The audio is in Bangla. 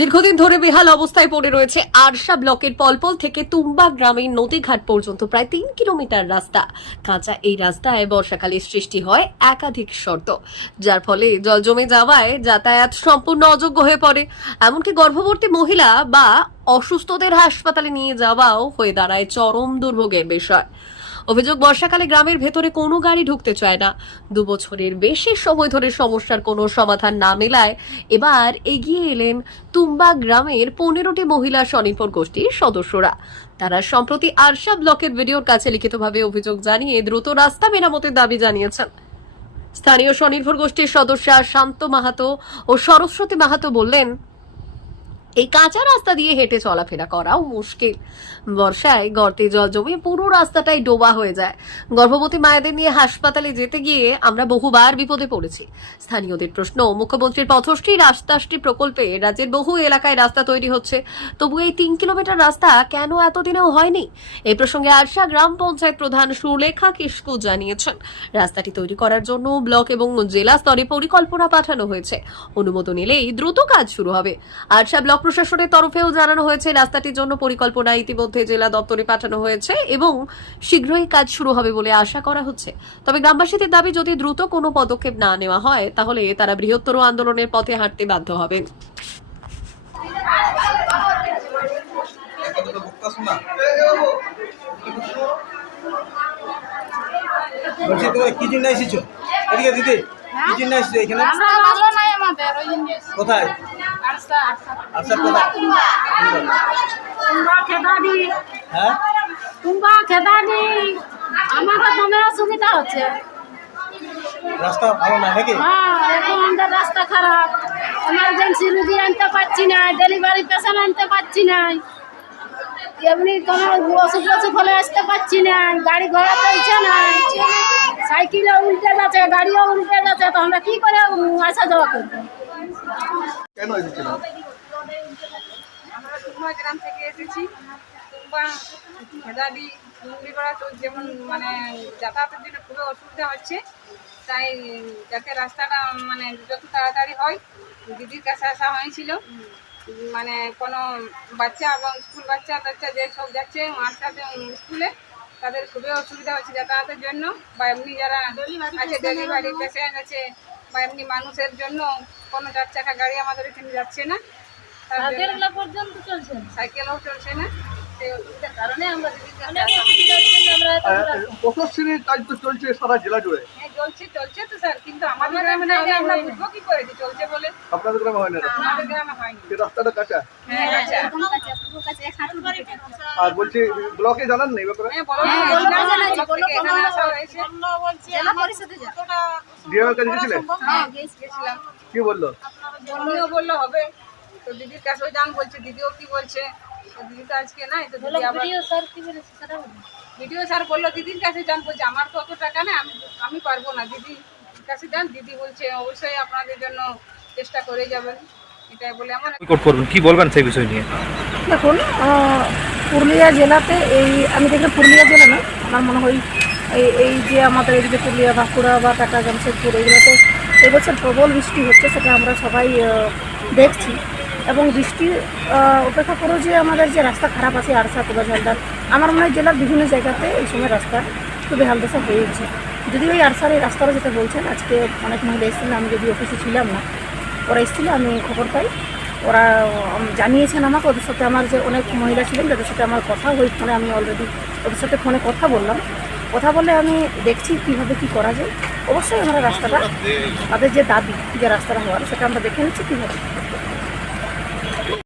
দীর্ঘদিন ধরে বেহাল অবস্থায় পড়ে রয়েছে আরশা ব্লকের পলপল থেকে তুম্বা গ্রামের নদীঘাট পর্যন্ত, প্রায় তিন কিলোমিটার রাস্তা। কাঁচা এই রাস্তায় বর্ষাকালে সৃষ্টি হয় একাধিক শর্ত, যার ফলে জল জমে যাওয়ায় যাতায়াত সম্পূর্ণ অযোগ্য হয়ে পড়ে। এমনকি গর্ভবতী মহিলা বা অসুস্থদের হাসপাতালে নিয়ে যাওয়াও হয়ে দাঁড়ায় চরম দুর্ভোগের বিষয়। অভিযোগ, বর্ষাকালে গ্রামের ভেতরে কোনো গাড়ি ঢুকতে চায় না। দু বছরের বেশি সময় ধরে সমস্যার কোনো সমাধান না মেলায় এবার এগিয়ে এলেন তুম্বা গ্রামের পনেরোটি মহিলা স্বনির্ভর গোষ্ঠীর সদস্যরা। তারা সম্প্রতি আরশা ব্লকের ভিডিওর কাছে লিখিতভাবে অভিযোগ জানিয়ে দ্রুত রাস্তা মেরামতের দাবি জানিয়েছেন। স্থানীয় স্বনির্ভর গোষ্ঠীর সদস্যা শান্ত মাহাতো ও সরস্বতী মাহাতো বললেন এই কাঁচা রাস্তা দিয়ে হেঁটে চলাফেরা করাও মুশকিল। বর্ষায় গর্তে জল জমে পুরো রাস্তাটাই ডোবা হয়ে যায়। গর্ভবতী মায়েদের নিয়ে হাসপাতালে যেতে গিয়ে আমরা বহুবার বিপদে পড়েছি। স্থানীয়দের প্রশ্ন, মুখ্যমন্ত্রীর পথশ্রী রাস্তাশ্রী প্রকল্পে রাজ্যের বহু এলাকায় রাস্তা তৈরি হচ্ছে। তবু এই তিন কিলোমিটার রাস্তা কেন এতদিনেও হয়নি? এই প্রসঙ্গে আরশা গ্রাম পঞ্চায়েত প্রধান সুলেখা কিস্কু জানিয়েছেন। রাস্তাটি তৈরি করার জন্য ব্লক এবং জেলা স্তরে পরিকল্পনা পাঠানো হয়েছে। অনুমোদন এলেই দ্রুত কাজ শুরু হবে। আরশা ব্লক প্রশাসনের তরফেও জানানো হয়েছে রাস্তাটির জন্য পরিকল্পনা ইতিমধ্যে জেলা দপ্তরে পাঠানো হয়েছে এবং শীঘ্রই কাজ শুরু হবে বলে আশা করা হচ্ছে। তবে গ্রামবাসীদের দাবি যদি দ্রুত কোনো পদক্ষেপ না নেওয়া হয় তাহলে তারা বৃহত্তর আন্দোলনের পথে হাঁটতে বাধ্য হবেন কতটা বক্তা শোনা বলছি তোমার কি জন্য এসেছ? এদিকে দিদি কি জন্য এসেছ এখানে? আমরা ভালো নাই আমাদের ওই জন্য কোথায়? আচ্ছা কোথায় খেদানি হ্যাঁ? তোমরা অসুবিধা হচ্ছে। রাস্তা ভালো না নাকি? হ্যাঁ এখন আমাদের রাস্তা খারাপ। এমার্জেন্সি রুগী আনতে পারছি না ডেলিভারি পেশেন্ট আনতে পারছি না। এমনি অসুখ টসুখ হলে আসতে পারছি না। গাড়ি ঘোড়া চলছে না। সাইকেলও উল্টে যাচ্ছে গাড়িও উল্টে যাচ্ছে। তো আমরা কি করে আসা যাওয়া করব? কেন এসেছিল? আমরা তুম্বা গ্রাম থেকে এসেছি। তুম্বা হেদাদি মুঙ্গিপাড়া তো যেমন মানে যাতায়াতের জন্য খুবই অসুবিধা হচ্ছে তাই যাতে রাস্তাটা মানে যত তাড়াতাড়ি হয় দিদির কাছে আসা হয়েছিল। মানে কোনো বাচ্চা এবং স্কুল বাচ্চা টাচ্চা যে সব যাচ্ছে মাঠটাতে স্কুলে তাদের খুবই অসুবিধা হচ্ছে যাতায়াতের জন্য। বা এমনি যারা আছে ডেলিভারি পেশেন্ট আছে বা এমনি মানুষের জন্য কোনো চার চাকা গাড়ি আমাদের এখানে যাচ্ছে না। পর্যন্ত চলছে। সাইকেলও চলছে না। সেই অসুবিধার কারণে আমরা কাজ তো চলছে সারা জেলা জুড়ে। হ্যাঁ চলছে চলছে তো স্যার কিন্তু আমাদের গ্রামে না আমরা বুঝব কি করে যে চলছে বলে। আপনাদের গ্রামে হয় না? আমাদের গ্রামে হয়নি। রাস্তাটা কাঁচা? হ্যাঁ আর বলছি ব্লকে জানান নেই ব্যাপারে হ্যাঁ কাছে গেছিলেন হ্যাঁ কি বলল বলল হবে তো দিদির কাছেও যান বলছে দিদিও কি বলছে তো দিদি তো আজকে নাই তো দিদি আবার স্যার কি বলেছে সেটা ভিডিও স্যার বলল দিদির কাছে যান বলছে আমার তো অত টাকা নেই আমি আমি পারব না দিদি কাছে যান দিদি বলছে অবশ্যই আপনাদের জন্য চেষ্টা করে যাবেন এটাই বলে আমার কি বলবেন সেই বিষয় নিয়ে দেখুন পুরুলিয়া জেলাতে এই আমি দেখলাম পুরুলিয়া জেলা না আমার মনে হয় এই এই যে আমাদের এদিকে পুরুলিয়া বাঁকুড়া বা টাটা জামশেদপুর এগুলোতে এবছর প্রবল বৃষ্টি হচ্ছে সেটা আমরা সবাই দেখছি। এবং বৃষ্টি আহ, অপেক্ষা করো যে আমাদের যে রাস্তা খারাপ আছে আরসা তোলা ঝালদার আমার মনে হয় জেলার বিভিন্ন জায়গাতে এই সময় রাস্তা খুবই হয়ে হয়েছে যদি ওই আরসার এই রাস্তাটা যেটা বলছেন আজকে অনেক মহিলা এসেছিলেন আমি যদি অফিসে ছিলাম না ওরা এসেছিল আমি খবর পাই। ওরা জানিয়েছেন আমাকে ওদের সাথে আমার যে অনেক মহিলা ছিলেন তাদের সাথে আমার কথা হই ফোনে আমি অলরেডি ওদের সাথে ফোনে কথা বললাম। কথা বলে আমি দেখছি কীভাবে কী করা যায়। অবশ্যই আমরা রাস্তাটা, তাদের যে দাবি যে রাস্তাটা হওয়ার, সেটা আমরা দেখে নিচ্ছি কীভাবে